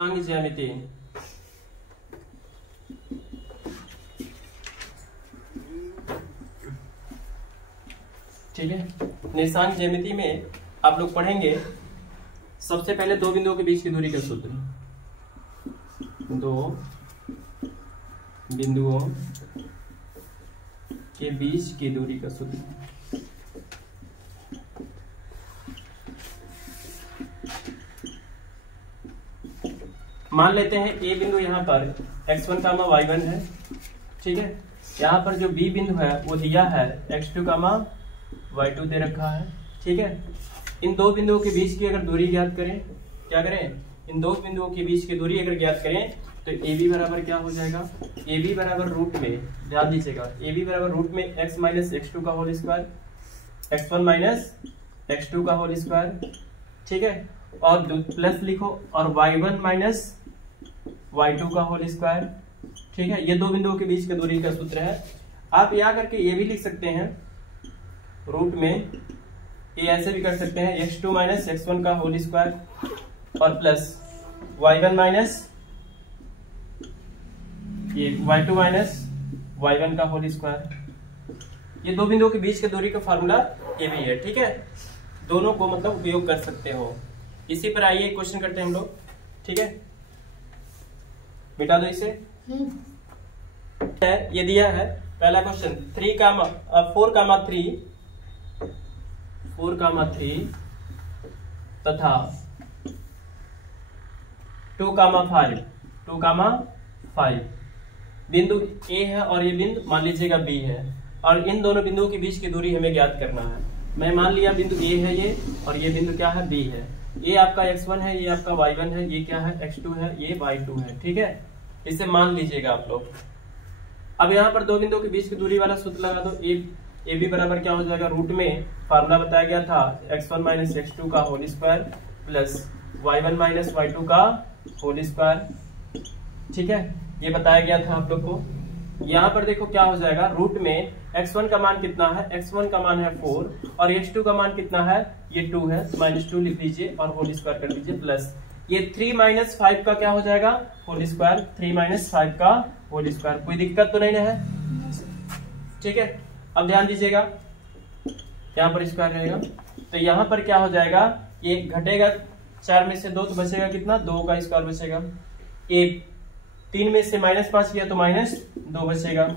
ज्यामिति। ठीक है, निशांक ज्यामिति में आप लोग पढ़ेंगे सबसे पहले दो बिंदुओं के बीच की दूरी का सूत्र। दो बिंदुओं के बीच की दूरी का सूत्र। मान लेते हैं ए बिंदु यहाँ पर x1, y1 है। ठीक है, यहाँ पर जो बी बिंदु है वो दिया है x2, y2 दे रखा है। ठीक है, इन दो बिंदुओं के बीच की अगर दूरी ज्ञात करें, क्या करें, इन दो बिंदुओं के बीच की दूरी अगर ज्ञात करें तो ए बी बराबर क्या हो जाएगा, ए बी बराबर रूट में, ध्यान दीजिएगा, ए बी बराबर रूट में x माइनस x2 का whole square, x1 minus x2 का होल स्क्वायर। ठीक है, और प्लस लिखो और y1 माइनस y2 का होल स्क्वायर। ठीक है, ये दो बिंदुओं के बीच की दूरी का सूत्र है। आप यहाँ करके ये भी लिख सकते हैं रूट में, ये ऐसे भी कर सकते हैं x2 माइनस x1 का होल स्क्वायर और प्लस y1 माइनस ये y2 माइनस y1 का होल स्क्वायर। ये दो बिंदुओं के बीच की दूरी का फार्मूला ये भी है। ठीक है, दोनों को मतलब उपयोग कर सकते हो। इसी पर आइए क्वेश्चन करते हैं हम लोग। ठीक है, मिटा दो इसे। ये दिया है पहला क्वेश्चन 4,3 तथा 2,5 बिंदु ए है और ये बिंदु मान लीजिएगा बी है, और इन दोनों बिंदुओं के बीच की दूरी हमें ज्ञात करना है। मैं मान लिया बिंदु ए है ये, और ये बिंदु क्या है, बी है। ये आपका x1 है, ये आपका y1 है, ये क्या है, x2 है, ये y2 है। ठीक है, इसे मान लीजिएगा आप लोग। अब यहाँ पर दो बिंदुओं के बीच की दूरी वाला सूत्र लगा दो। ए बी बराबर क्या हो जाएगा, रूट में फार्मूला बताया गया था x1 माइनस x2 का whole square plus y1 minus y2 का होल स्क्वायर। ठीक है, ये बताया गया था आप लोग को। यहाँ पर देखो क्या हो जाएगा, रूट में x1 का मान कितना है, x1 का मान है 4 और x2 का मान कितना है, ये 2 है, -2 लिख लीजिए और होल स्क्वायर कर दीजिए प्लस ये 3 माइनस 5 का क्या हो जाएगा, होल स्क्वायर, 3 माइनस 5 का होल स्क्वायर। कोई दिक्कत तो नहीं ना है। ठीक है, अब ध्यान दीजिएगा, यहाँ पर स्क्वायर रहेगा तो यहाँ पर क्या हो जाएगा, ये घटेगा 4 में से 2 तो बचेगा कितना, 2 का स्क्वायर बचेगा। ये 3 में से -5 किया तो -2 बचेगा,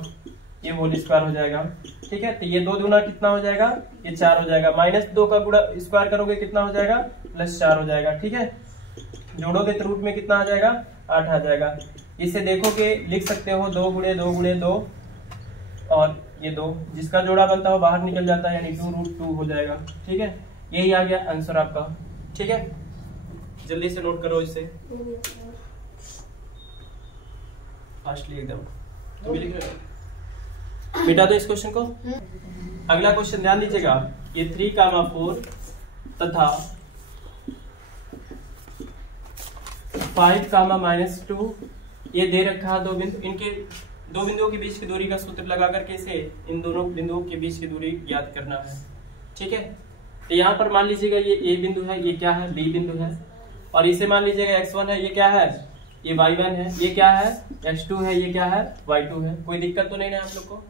ये होल स्क्वायर हो जाएगा। ठीक है, तो ये 2 दूना कितना हो जाएगा, ये 4 हो जाएगा। -2 का गुणा स्क्वायर करोगे कितना हो जाएगा, +4 हो जाएगा। ठीक है, जोड़ोगे तो रूट में कितना आ जाएगा, 8 आ जाएगा। इसे देखोगे लिख सकते हो 2 गुणे 2 गुणे 2 और ये 2, जिसका जोड़ा बनता हो बाहर निकल जाता है, यानी 2√2 हो जाएगा। ठीक है, यही आ गया आंसर आपका। ठीक है, जल्दी से नोट करो इसे फास्टली एकदम। तुम लिख रहे हो, मिटा दो इस क्वेश्चन को। अगला क्वेश्चन ध्यान दीजिएगा, ये 3,4 तथा 5,-2 ये दे रखा है दो बिंदु। इनके दो बिंदुओं के बीच की दूरी का सूत्र लगा करके इसे इन दोनों बिंदुओं के बीच की दूरी ज्ञात करना है। ठीक है, तो यहाँ पर मान लीजिएगा ये ए बिंदु है, ये क्या है, बी बिंदु है, और इसे मान लीजिएगा x1 है, ये क्या है, ये y1 है, ये क्या है, x2 है, ये क्या है, y2 है। कोई दिक्कत तो नहीं है आप लोग को।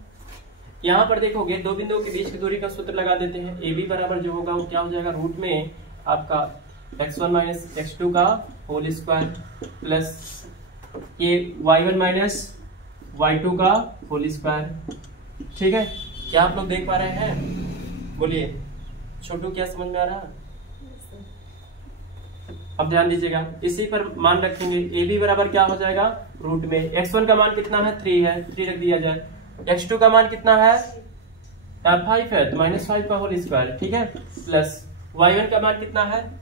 यहाँ पर देखोगे दो बिंदुओं के बीच की दूरी का सूत्र लगा देते हैं। ए बी बराबर जो होगा वो क्या हो जाएगा, रूट में आपका x1 माइनस x2 का होल स्क्वायर प्लस ये y1 माइनस y2 का होल स्क्वायर। ठीक है, क्या आप लोग देख पा रहे हैं, बोलिए छोटू, क्या समझ में आ रहा है। अब ध्यान दीजिएगा, इसी पर मान रखेंगे। ए बी बराबर क्या हो जाएगा, रूट में x1 का मान कितना है, 3 है, 3 रख दिया जाए। x2 का मान कितना है, 5 है, तो -5 का होल स्क्वायर। ठीक है, प्लस y1 का मान कितना है,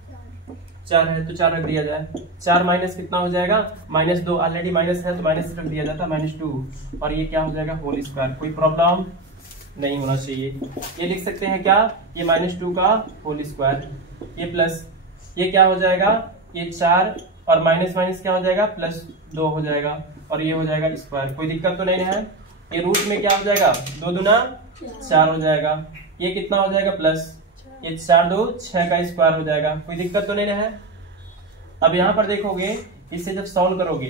4 है, तो 4 रख दिया जाए। 4 माइनस कितना हो जाएगा, -2, ऑलरेडी माइनस है तो माइनस रख दिया जाता, -2, और ये क्या हो जाएगा, होल स्क्वायर। कोई प्रॉब्लम नहीं होना चाहिए। ये लिख सकते हैं क्या, ये -2 का होल स्क्वायर, ये प्लस ये क्या हो जाएगा, ये 4 और माइनस माइनस क्या हो जाएगा, +2 हो जाएगा, और ये हो जाएगा स्क्वायर। कोई दिक्कत तो नहीं है। ये रूट में क्या हो जाएगा, 2 दूना 4 हो जाएगा, ये कितना हो जाएगा, प्लस ये 4 2 6 का स्क्वायर हो जाएगा। कोई दिक्कत तो नहीं है। अब यहाँ पर देखोगे इसे जब सॉल्व करोगे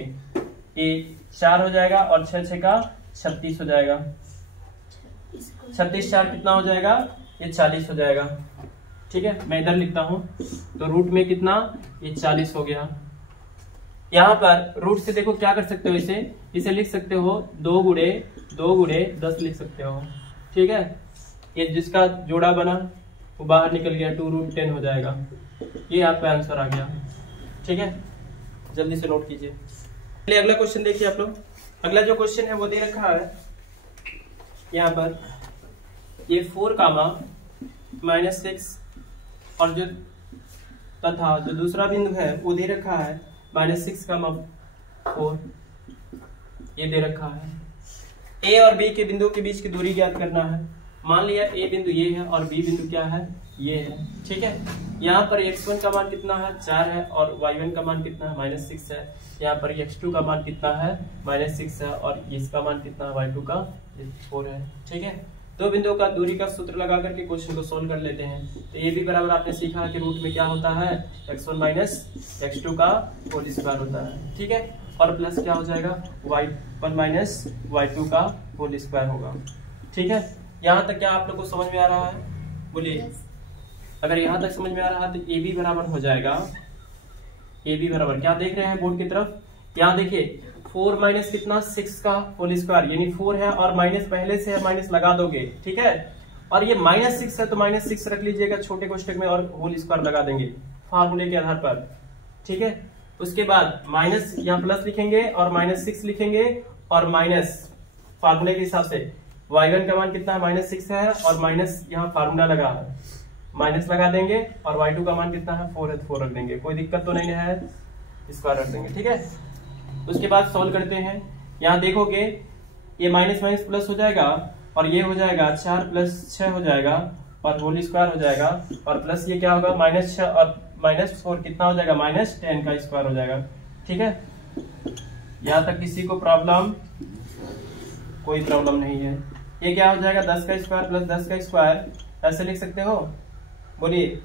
ये 4 हो जाएगा और 6 6 का 36 हो जाएगा। 36 4 कितना हो जाएगा, ये 40 हो जाएगा। ठीक है, मैं इधर लिखता हूं तो रूट में कितना, ये 40 हो गया। यहाँ पर रूट से देखो क्या कर सकते हो, इसे लिख सकते हो 2 गुणे 10 लिख सकते हो। ठीक है, ये जिसका जोड़ा बना वो बाहर निकल गया, 2√10 हो जाएगा। ये आपका आंसर आ गया। ठीक है, जल्दी से नोट कीजिए। चलिए अगला क्वेश्चन देखिए आप लोग। अगला जो क्वेश्चन है वो दे रखा है यहाँ पर, ये 4 कामा -6 और जो तथा जो दूसरा बिंदु है वो दे रखा है -6 कामा 4, ये दे रखा है। ए और बी के बिंदु के बीच की दूरी ज्ञात करना है। मान लिया ए बिंदु ये है और बी बिंदु क्या है, ये है। ठीक है, यहाँ पर x1 का मान कितना है, 4 है, और y1 का मान कितना है, -6 है। यहाँ पर x2 का मान कितना है, -6 है, और इसका मान कितना है, y2 का 4 है। ठीक है, दो बिंदुओं का दूरी का सूत्र लगा करके क्वेश्चन को सोल्व कर लेते हैं। तो ये भी बराबर आपने सीखा कि रूट में क्या होता है, x1 - x2 का होल स्क्वायर होता है। ठीक है, और प्लस क्या हो जाएगा, y1 - y2 का होल स्क्वायर होगा। ठीक है, यहाँ तक क्या आप लोग को समझ में आ रहा है, बोलिए। अगर यहाँ तक समझ में आ रहा है तो ए बी बराबर हो जाएगा, ए बी बराबर क्या देख रहे हैं बोर्ड की तरफ, यहाँ देखिए 4 माइनस कितना 6 का होल स्क्वायर, यानी 4 है और माइनस पहले से है, माइनस लगा दोगे। ठीक है, और ये -6 है तो -6 रख लीजिएगा छोटे कोष्टक में और होल स्क्वायर लगा देंगे फार्मूले के आधार पर। ठीक है, उसके बाद माइनस यहाँ प्लस लिखेंगे और -6 लिखेंगे और माइनस फार्मूले के हिसाब से y1 का मान कितना है, -6 है, और माइनस यहाँ फार्मूला लगा है, माइनस लगा देंगे, और y2 का मान कितना है, 4 है, 4 रख देंगे, कोई दिक्कत तो नहीं है, स्क्वायर रख देंगे। ठीक है, उसके बाद सॉल्व करते हैं। यहाँ देखोगे ये माइनस माइनस प्लस हो जाएगा और ये हो जाएगा 4 + 6 हो जाएगा और होल स्क्वायर हो जाएगा, और प्लस ये क्या होगा -6 और -4 कितना हो जाएगा, -10 का स्क्वायर हो जाएगा। ठीक है, यहाँ तक किसी को प्रॉब्लम, कोई प्रॉब्लम नहीं है। ये क्या हो जाएगा, 10 का स्क्वायर प्लस 10 का स्क्वायर, ऐसे लिख सकते हो। बोलिए,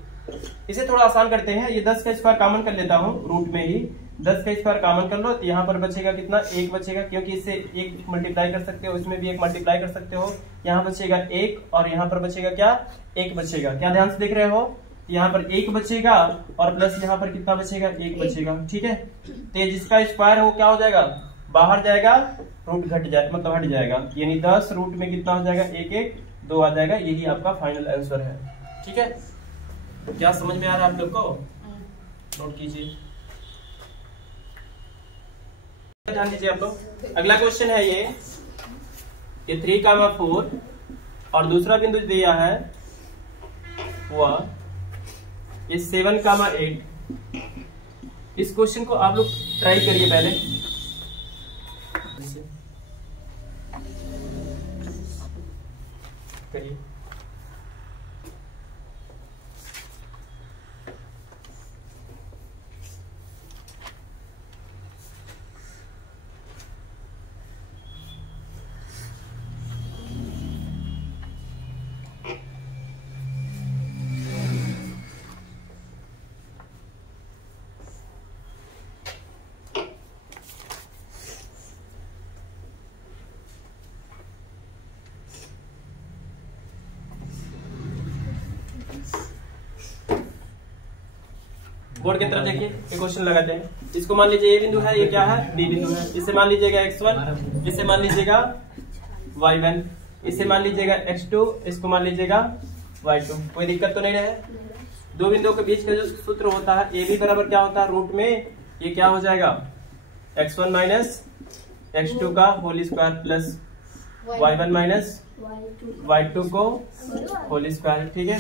इसे थोड़ा आसान करते हैं, ये 10 का स्क्वायर कॉमन कर लेता हूँ, रूट में ही 10 का स्क्वायर कॉमन कर लो तो यहाँ पर बचेगा कितना, 1 बचेगा, क्योंकि इससे 1 मल्टीप्लाई कर सकते हो, इसमें भी 1 मल्टीप्लाई कर सकते हो। यहाँ बचेगा 1 और यहाँ पर बचेगा क्या, 1 बचेगा। क्या ध्यान से देख रहे हो, यहाँ पर 1 बचेगा और प्लस यहाँ पर कितना बचेगा, 1 बचेगा। ठीक है, तो जिसका स्क्वायर है वो क्या हो जाएगा, बाहर जाएगा, रूट घट जाए मतलब हट जाएगा, यानी 10 रूट में कितना हो जाएगा, 1 1 2 आ जाएगा। यही आपका फाइनल आंसर है। ठीक है, क्या समझ में आ रहा है आप लोग को, नोट कीजिए, ध्यान दीजिए आप लोग। अगला क्वेश्चन है ये 3, 4 और दूसरा बिंदु दिया है वह ये 7, 8। इस क्वेश्चन को आप लोग ट्राई करिए पहले, करिए। बोर्ड की तरफ देखिए, एक क्वेश्चन लगाते हैं। इसको मान लीजिए ए बिंदु है, ये क्या है, बी बिंदु है। इसे मान लीजिएगा x1, इसे मान लीजिएगा y1, इसे मान लीजिएगा x2, इसको मान लीजिएगा y2। कोई दिक्कत तो नहीं है। दो बिंदुओं के बीच का जो सूत्र होता है ए बी बराबर क्या होता है, रूट में ये क्या हो जाएगा, x1 - x2 का whole square plus y1 - y2 को होल स्क्वायर। ठीक है,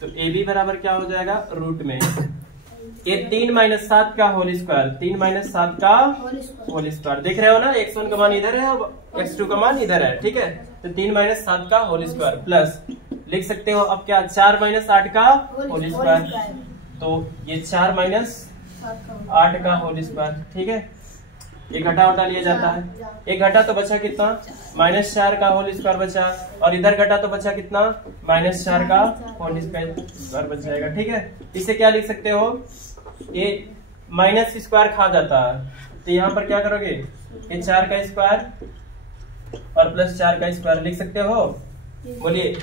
तो ए बी बराबर क्या हो जाएगा, रूट में ये 3 - 7 का होल स्क्वायर, 3 - 7 का होल स्क्वायर। देख रहे हो ना, x1 का मान इधर है और x2 का मान इधर है। ठीक है, तो 3 - 7 का होल स्क्वायर प्लस लिख सकते हो अब क्या, 4 - 8 का होल स्क्वायर। तो ये 4 - 8 का होल स्क्वायर। ठीक है, एक घटा उठा लिया जाता है, एक घटा तो बचा कितना, -4 का होल स्क्वायर बचा, और इधर घटा तो बचा कितना, -4 का होल स्क्वायर बच जाएगा। ठीक है, इसे क्या लिख सकते हो, ये माइनस स्क्वायर खा जाता है, तो यहाँ पर क्या करोगे, ये 4 का स्क्वायर और प्लस 4 का स्क्वायर लिख सकते हो। बोलिए,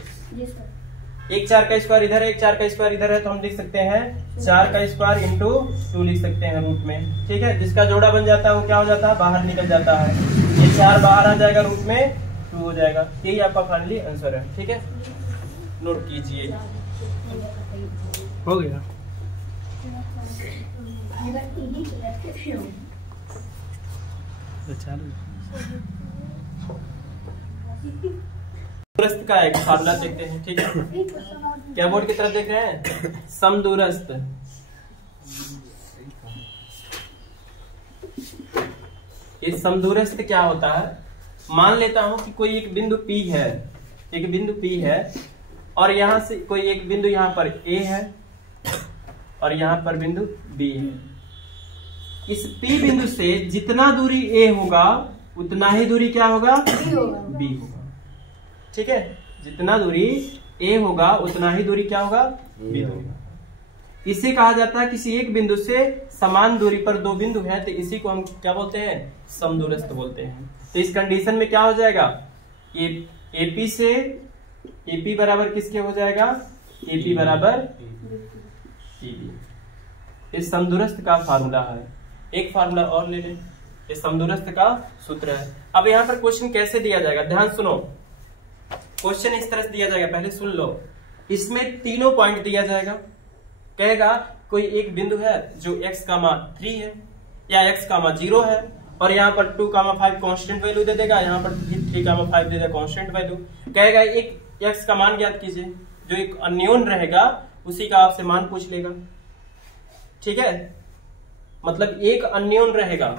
एक 4 का स्क्वायर इधर है, एक 4 का स्क्वायर इधर है, तो हम लिख सकते हैं 4 का स्क्वायर इंटू 2 लिख सकते हैं रूट में। ठीक है, जिसका जोड़ा बन जाता है वो क्या हो जाता है, बाहर निकल जाता है। ये 4 बाहर आ जाएगा, रूट में 2 हो जाएगा। यही आपका फाइनली आंसर है। ठीक है, नोट कीजिए। हो गया। समदूरस्थ का एक फार्मूला देखते हैं। ठीक है, क्या बोर्ड की तरफ देख रहे हैं, समदूरस्थ। ये समदूरस्थ क्या होता है, मान लेता हूं कि कोई एक बिंदु P है, एक बिंदु P है, और यहां से कोई एक बिंदु यहाँ पर A है और यहाँ पर बिंदु B है। इस P बिंदु से जितना दूरी A होगा उतना ही दूरी क्या होगा, B होगा। ठीक है, जितना दूरी A होगा उतना ही दूरी क्या होगा, B होगा। इसे कहा जाता है किसी एक बिंदु से समान दूरी पर दो बिंदु हैं, तो इसी को हम क्या बोलते हैं, समदूरस्थ बोलते हैं। तो इस कंडीशन में क्या हो जाएगा, ये AP से AP बराबर किसके हो जाएगा, AP बराबर PB। इस समदूरस्थ का फार्मूला है। एक फार्मूला और ले लें, इस समदूरस्थ का सूत्र है। अब यहाँ पर क्वेश्चन कैसे दिया जाएगा, ध्यान सुनो। क्वेश्चन इस तरह से दिया जाएगा, पहले सुन लो। इसमें तीनों पॉइंट दिया जाएगा। कहेगा कोई एक बिंदु है जो x, 3 है या x, 0 है, और यहाँ पर 2, 5 कांस्टेंट वैल्यू दे देगा, यहाँ पर 3, 5 दे देगा कांस्टेंट वैल्यू। कहेगा एक x का मान ज्ञात कीजिए, जो एक अननोन रहेगा उसी का आपसे मान पूछ लेगा। ठीक है, मतलब एक अननोन रहेगा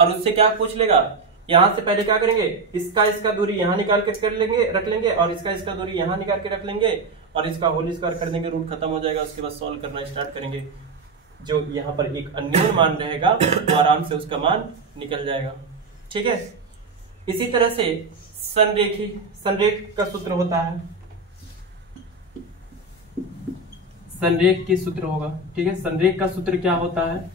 और उससे क्या पूछ लेगा, यहां से पहले क्या करेंगे, इसका दूरी यहां निकाल के रख लेंगे और इसका दूरी यहां निकाल के रख लेंगे और इसका होल स्क्वायर कर देंगे, रूट खत्म हो जाएगा। उसके बाद सॉल्व करना स्टार्ट करेंगे। जो यहाँ पर एक अननोन मान रहेगा तो आराम से उसका मान निकल जाएगा। ठीक है, इसी तरह से संरेख का सूत्र होता है, संरेख की सूत्र होगा। ठीक है, संरेख का सूत्र क्या होता है,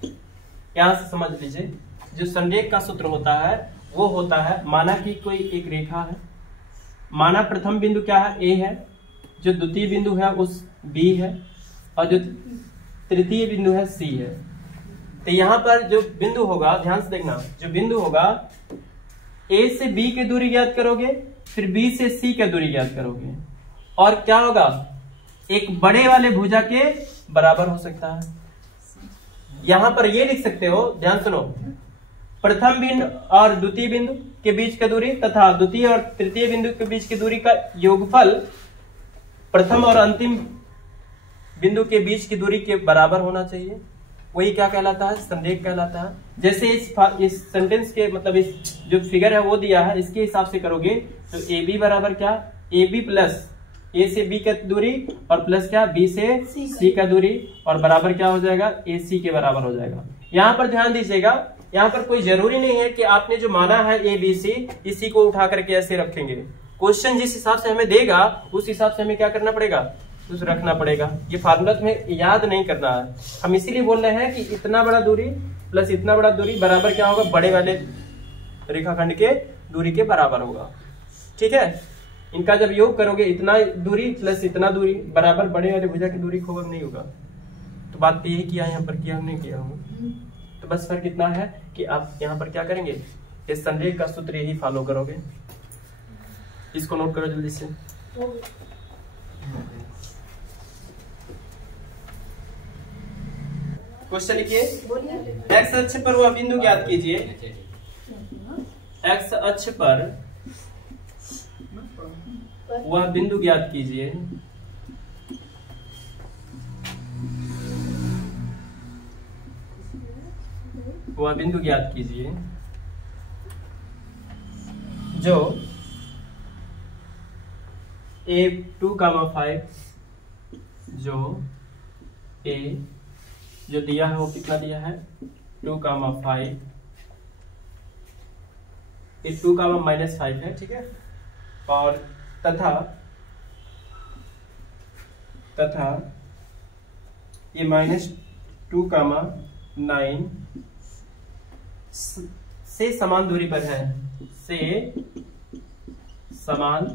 यहां से समझ लीजिए। जो संरेख का सूत्र होता है वो होता है, माना कि कोई एक रेखा है, माना प्रथम बिंदु क्या है, A है, जो द्वितीय बिंदु है उस B है, और जो तृतीय बिंदु है C है। तो यहाँ पर जो बिंदु होगा, ध्यान से देखना, जो बिंदु होगा A से B की दूरी ज्ञात करोगे, फिर B से C की दूरी ज्ञात करोगे, और क्या होगा, एक बड़े वाले भुजा के बराबर हो सकता है। यहां पर ये लिख सकते हो, ध्यान सुनो, प्रथम बिंदु और द्वितीय बिंदु के बीच की दूरी तथा द्वितीय और तृतीय बिंदु के बीच की दूरी का योगफल प्रथम और अंतिम बिंदु के बीच की दूरी के बराबर होना चाहिए। वही क्या कहलाता है, संरेख कहलाता है। जैसे इस सेंटेंस के मतलब इस जो फिगर है वो दिया है, इसके हिसाब से करोगे तो AB बराबर क्या, AB प्लस A से B का दूरी और प्लस क्या B से C का दूरी, और बराबर क्या हो जाएगा, AC के बराबर हो जाएगा। यहाँ पर ध्यान दीजिएगा, यहाँ पर कोई जरूरी नहीं है कि आपने जो माना है ABC इसी को उठा करके ऐसे रखेंगे। क्वेश्चन जिस हिसाब से हमें देगा उस हिसाब से हमें क्या करना पड़ेगा, कुछ रखना पड़ेगा। ये फार्मूला तुम्हें याद नहीं करना है, हम इसीलिए बोल रहे हैं कि इतना बड़ा दूरी प्लस इतना बड़ा दूरी बराबर क्या होगा, बड़े वाले रेखाखंड के दूरी के बराबर होगा। ठीक है, इनका जब योग करोगे इतना दूरी प्लस इतना दूरी बराबर बड़े वाले भुजा की दूरी को नहीं होगा। तो बात तो यही किया, यहाँ पर किया हमने किया हूँ। तो बस फर्क इतना है कि आप यहाँ पर क्या करेंगे, इस संरेख का सूत्र यही फॉलो करोगे। इसको नोट करो जल्दी से। क्वेश्चन लिखिए, एक्स अक्ष पर वह बिंदु ज्ञात कीजिए, एक्स अक्ष पर वह बिंदु ज्ञात कीजिए वह बिंदु ज्ञात कीजिए जो A2,5 जो दिया है वो कितना दिया है, 2,5, ये 2,-5 है। ठीक है, और तथा ये -2,-5 9 से समान दूरी पर है, से समान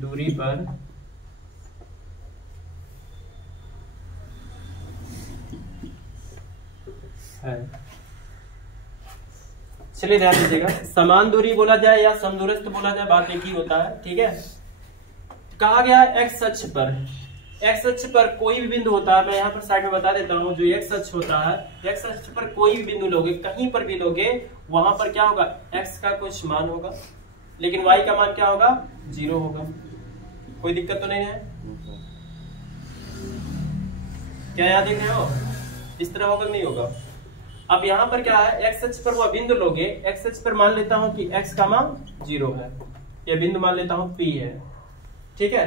दूरी पर है। चलिए ध्यान दीजिएगा, समान दूरी बोला जाए या समदूरस्थ बोला जाए, बात एक ही होता है, ठीक है। कहा गया एक्स अक्ष पर, एक्स अक्ष पर कोई भी बिंदु होता है, मैं यहाँ पर साइड में बता देता हूँ, जो एक्स अक्ष होता है, एक्स अक्ष पर कोई भी बिंदु लोगे, कहीं पर भी लोगे, वहां पर क्या होगा, एक्स का कुछ मान होगा, लेकिन वाई का मान क्या होगा, 0 होगा। कोई दिक्कत तो नहीं है? क्या यहाँ देख रहे हो, इस तरह होगा नहीं होगा? अब यहाँ पर क्या है, एक्स अक्ष पर वह बिंदु लोगे, एक्स अक्ष पर मान लेता हूं कि एक्स का मान 0 है, यह बिंदु मान लेता हूं P है, ठीक है,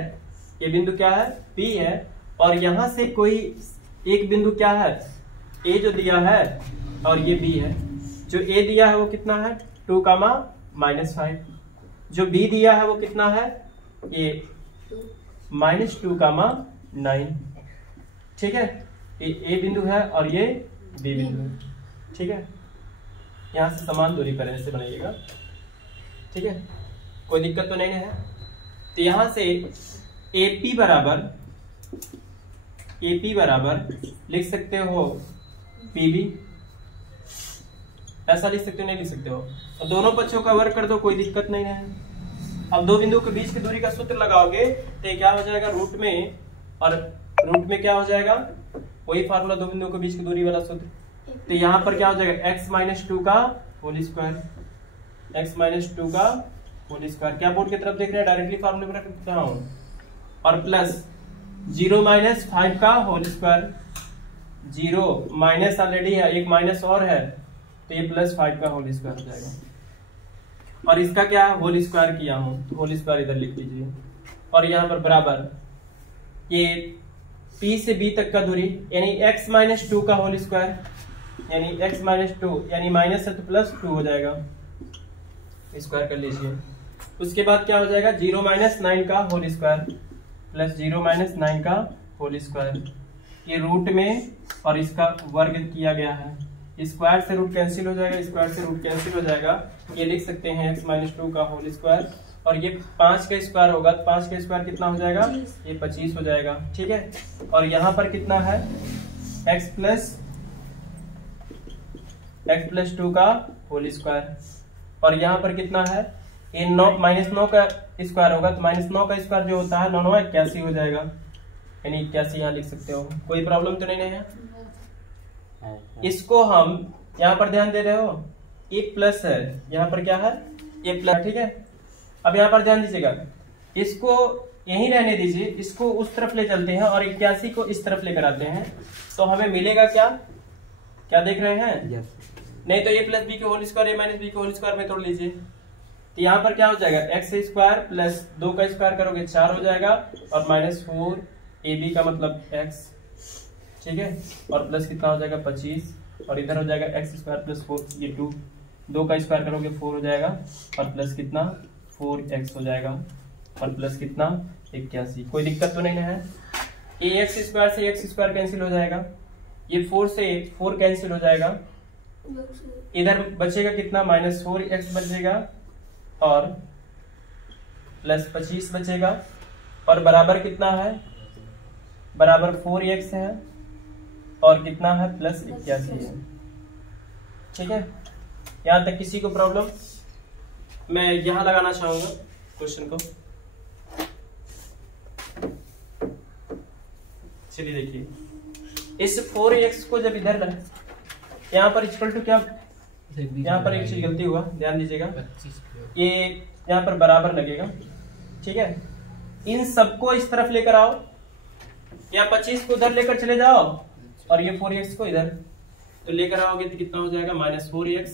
ये बिंदु क्या है, P है, और यहां से कोई एक बिंदु क्या है, A जो दिया है, और ये B है। जो A दिया है वो कितना है, 2, -5, जो B दिया है वो कितना है, ये -2, 9, ठीक है, ये A बिंदु है और ये B बिंदु है, ठीक है। यहां से समान दूरी पर ऐसे बनाइएगा, ठीक है, कोई दिक्कत तो नहीं है? तो यहां से AP बराबर लिख सकते हो PB, ऐसा लिख सकते हो, नहीं लिख सकते हो, तो दोनों पक्षों का वर्ग कर दो, कोई दिक्कत नहीं है। अब दो बिंदु के बीच की दूरी का सूत्र लगाओगे तो क्या हो जाएगा, रूट में, और रूट में क्या हो जाएगा, वही फार्मूला, दो बिंदुओं के बीच की दूरी वाला सूत्र। तो यहाँ पर क्या हो जाएगा, x - 2 का होल स्क्वायर, x - 2 का होल स्क्वायर, क्या बोर्ड की तरफ देख रहे हैं, डायरेक्टली फार्मूले में रख रहा हूं, और प्लस 0 - 5 का होल स्क्वायर, 0 माइनस ऑलरेडी है, एक माइनस और है, तो ये +5 का होल स्क्वायर हो जाएगा, और इसका क्या है, होल स्क्वायर किया हूं, तो होल स्क्वायर इधर लिख लीजिए, और यहाँ पर बराबर ये P से B तक का दूरी, यानी x - 2 का होल स्क्वायर, यानी x - 2, यानी माइनस है तो +2 हो जाएगा, स्क्वायर कर लीजिए। उसके बाद क्या हो जाएगा, 0 - 9 का होल स्क्वायर प्लस 0 - 9 का होल स्क्वायर, ये रूट में और इसका वर्ग किया गया है, स्क्वायर से रूट कैंसिल हो जाएगा, स्क्वायर से रूट कैंसिल हो जाएगा, ये लिख सकते हैं x - 2 का होल स्क्वायर, और ये 5 का स्क्वायर होगा, 5 का स्क्वायर कितना हो जाएगा, ये 25 हो जाएगा, ठीक है। और यहाँ पर कितना है, x + 2 का होल स्क्वायर, और यहाँ पर कितना है, ये -9 का स्क्वायर होगा, तो -9 का स्क्वायर जो होता है 9 9 81 हो जाएगा, यानी 81 यहाँ लिख सकते हो, कोई प्रॉब्लम तो नहीं है? इसको हम यहाँ पर ध्यान दे रहे हो, ये प्लस है, यहाँ पर क्या है, ये प्लस, ठीक है। अब यहाँ पर ध्यान दीजिएगा, इसको यहीं रहने दीजिए, इसको उस तरफ ले चलते हैं और 81 को इस तरफ लेकर आते हैं, तो हमें मिलेगा क्या, क्या देख रहे हैं? नहीं तो a + b के होल स्क्वायर, a - b के होल स्क्वायर में तोड़ लीजिए, तो यहाँ पर क्या हो जाएगा, x² प्लस 2 का स्क्वायर करोगे 4 हो जाएगा, और -4 ab का मतलब x, ठीक है, और प्लस कितना हो जाएगा 25, और इधर हो जाएगा x² + 4, ये 2 का स्क्वायर करोगे 4 हो जाएगा, और प्लस कितना 4x हो जाएगा, और प्लस कितना 81। कोई दिक्कत तो नहीं है? ax² से x² कैंसिल हो जाएगा, ये 4 से 4 कैंसिल हो जाएगा, इधर बचेगा कितना, -4x बचेगा, और प्लस 25 बचेगा, और बराबर कितना है, बराबर 4x है, और कितना है, +81 है, ठीक है। यहां तक किसी को प्रॉब्लम? मैं यहां लगाना चाहूंगा क्वेश्चन को, चलिए देखिए, इस 4x को जब इधर यहाँ पर इक्वल टू क्या, यहाँ पर एक चीज गलती हुआ, ध्यान दीजिएगा, ये यहाँ पर बराबर लगेगा, ठीक है। इन सबको इस तरफ लेकर आओ, या 25 को उधर लेकर चले जाओ, और ये 4x को इधर तो लेकर आओगे तो कितना हो जाएगा, -4x,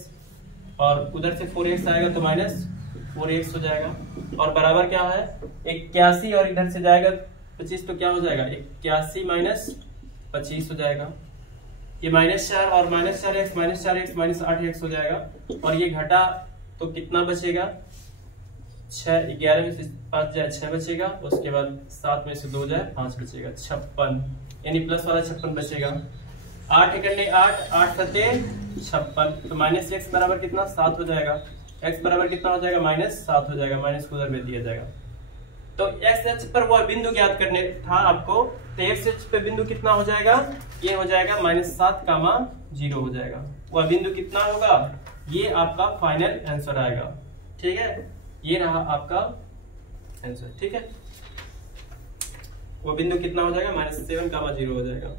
और उधर से 4x आएगा तो -4x हो जाएगा, और बराबर क्या है 81, और इधर से जाएगा 25 तो क्या हो जाएगा 81 - 25 हो जाएगा, ये -4 और -4x -8x हो जाएगा, और ये घटा तो कितना बचेगा, 6, 11 में से 5 जाए 6 बचेगा, उसके बाद 7 में से 2 जाए 5 बचेगा, 56, यानी प्लस वाला 56 बचेगा, 8 एकड़े 8, 8 सते 56, तो माइनस एक्स बराबर कितना 7 हो जाएगा। एक्स बराबर कितना हो जाएगा -7 हो जाएगा, माइनस को उधर में दिया जाएगा। तो एक्स एक्स पर वह बिंदु ज्ञात करने था आपको, तो एक्स एक्स पे बिंदु कितना हो जाएगा, ये हो जाएगा -7, 0 हो जाएगा। वह बिंदु कितना होगा, ये आपका फाइनल आंसर आएगा। ठीक है, ये रहा आपका आंसर। ठीक है, वो बिंदु कितना हो जाएगा -7, 0 हो जाएगा।